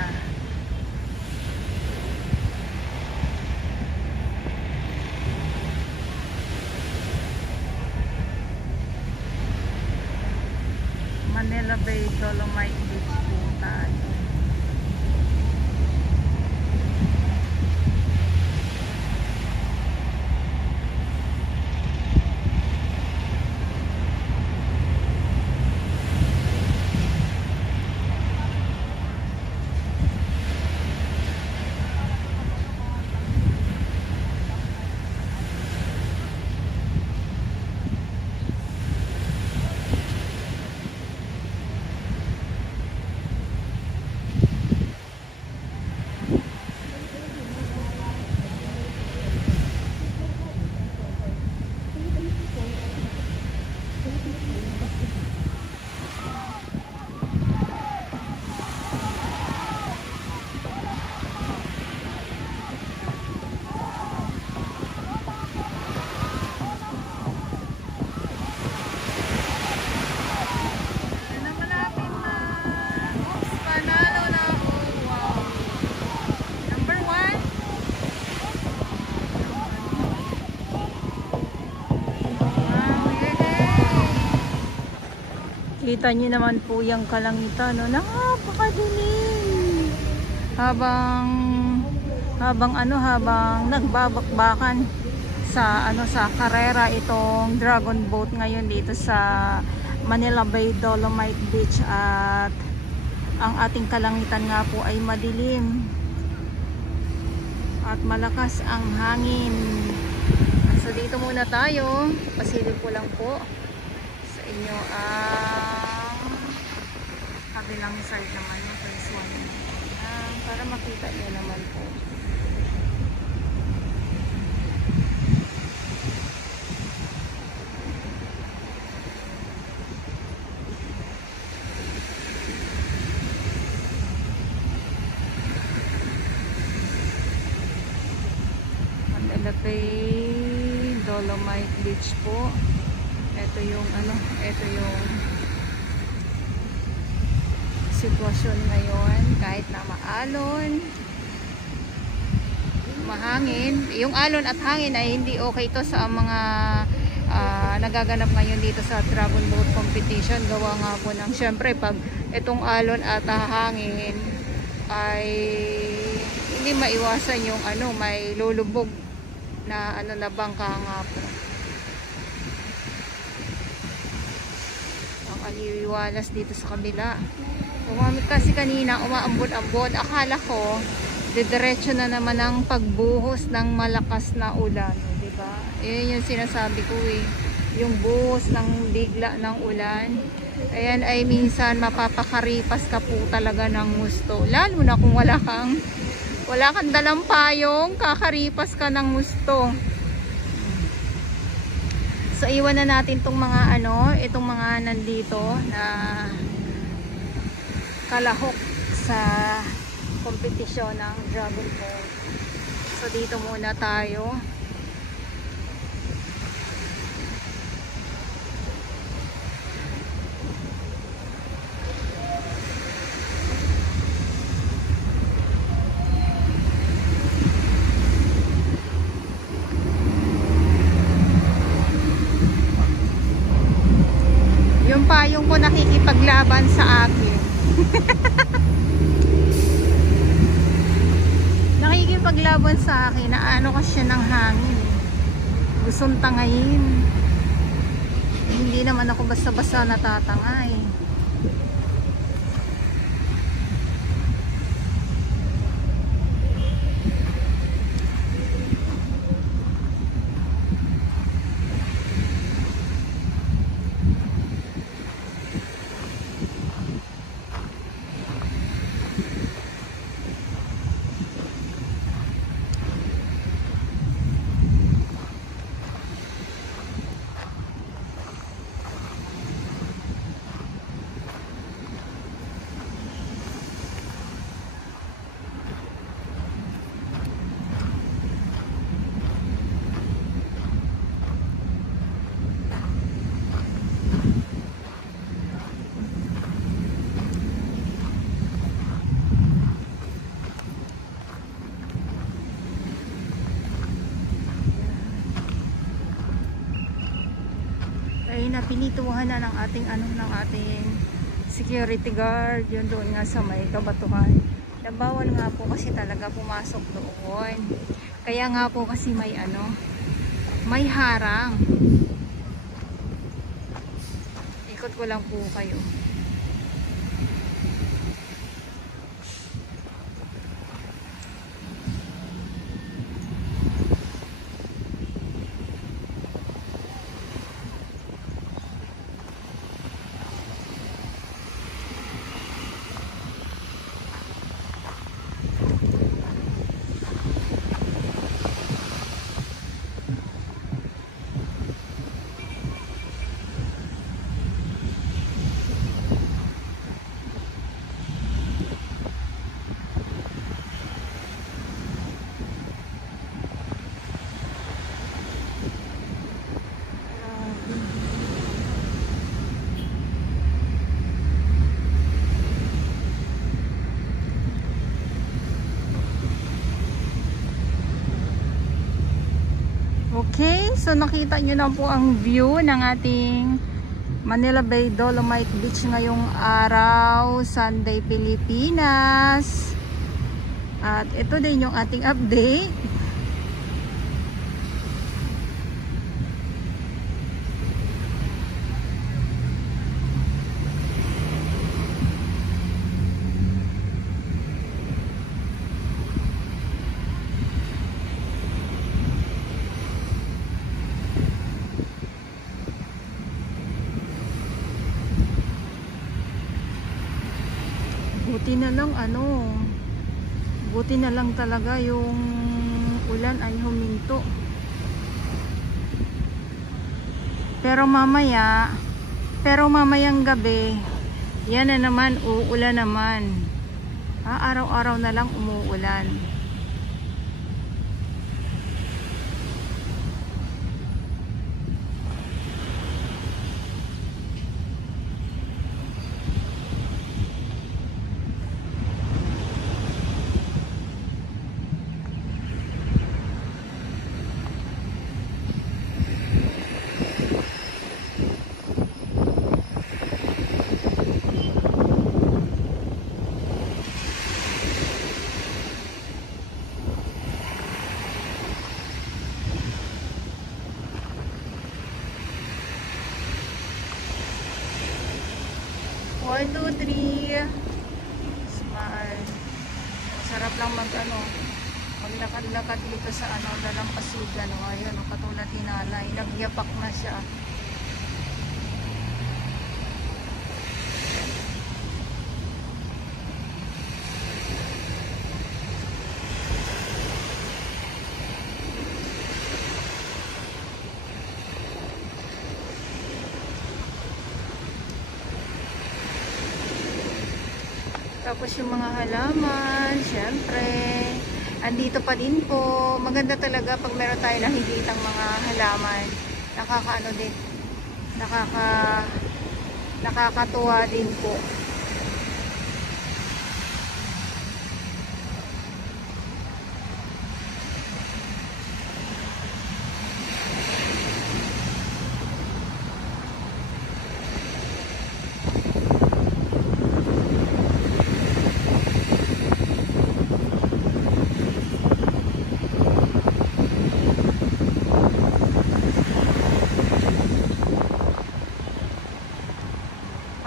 Manila. Manila Bay, Dolomite Beach po tayo. Kita nyo naman po yung kalangitan, no? Napakadilim. Habang nagbabakbakan sa sa karera itong dragon boat ngayon dito sa Manila Bay, Dolomite Beach, at ang ating kalangitan nga po ay madilim at malakas ang hangin. So dito muna tayo, pasilip ko lang po sa inyo ang kabilang side naman yung first one, para makita nyo naman po. Manila Bay, Dolomite Beach po. Ito yung sitwasyon ngayon, kahit na maalon, mahangin. Yung alon at hangin ay hindi okay to sa mga nagaganap ngayon dito sa Dragon Boat Competition. Gawa nga po ng, syempre pag itong alon at hangin ay hindi maiwasan yung may lulubog na na bangka nga po. Ang aliwalas dito sa kabila. Umamit kasi kanina, umaambon-ambon. Akala ko, didiretso na naman ang pagbuhos ng malakas na ulan. Diba? Yun yung sinasabi ko eh. Yung buhos ng bigla ng ulan. Ayan ay minsan mapapakaripas ka po talaga ng gusto. Lalo na kung wala kang dalang payong, kakaripas ka ng gusto. So iwan na natin itong mga itong mga nandito na kalahok sa kompetisyon ng Dragon Boat. So dito muna tayo. Yung payong ko nakikipaglaban sa akin. Nakikipaglaban sa akin, naano kasi siya ng hangin, gustong tangayin. Hindi naman ako basta-basta natatangay. pinipinituhan na ng ating ng ating security guard. Yun doon nga sa may kabatuhan. Bawal nga po kasi talaga pumasok doon. Kaya nga po kasi may may harang. Ikot ko lang po kayo. Okay, so nakita nyo na po ang view ng ating Manila Bay Dolomite Beach ngayong araw, Sunday, Pilipinas. At ito din yung ating update. Buti na lang talaga yung ulan ay huminto. Pero mamayang gabi, yan na naman, uulan naman. Araw-araw na lang umuulan. One, two, three. Smile. Sarap lang maglakad-lakad dito sa Dalampasigan. Ayan, katulad ni nanay. Nagyapak na siya. Tapos yung mga halaman, syempre, andito pa din po. Maganda talaga pag meron tayo nakikitang mga halaman. Nakakatuwa din po.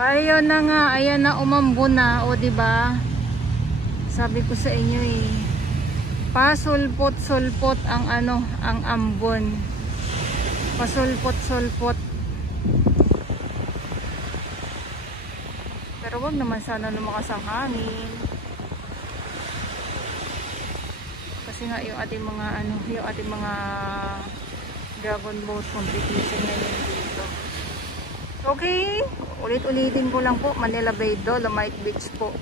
Ayun na nga, ayan na umambo na, o di ba? Sabi ko sa inyo pasulpot-sulpot ang ang ambon. Pasulpot-sulpot. Pero wag naman sana lumakas ang hangin. Kasi nga yung ating mga dragon boat competition ngayon dito. Okay, ulit-ulitin ko lang po, Manila Bay Dolomite Beach po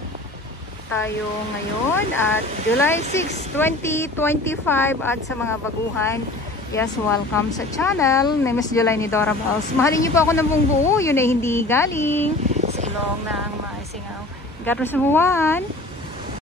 tayo ngayon at July 6, 2025. At sa mga baguhan, yes, welcome sa channel. Name is July ni Dora Balls. Mahalin niyo po ako ng buong buo, yun ay hindi galing sa ilong ng Maisingaw. God bless everyone.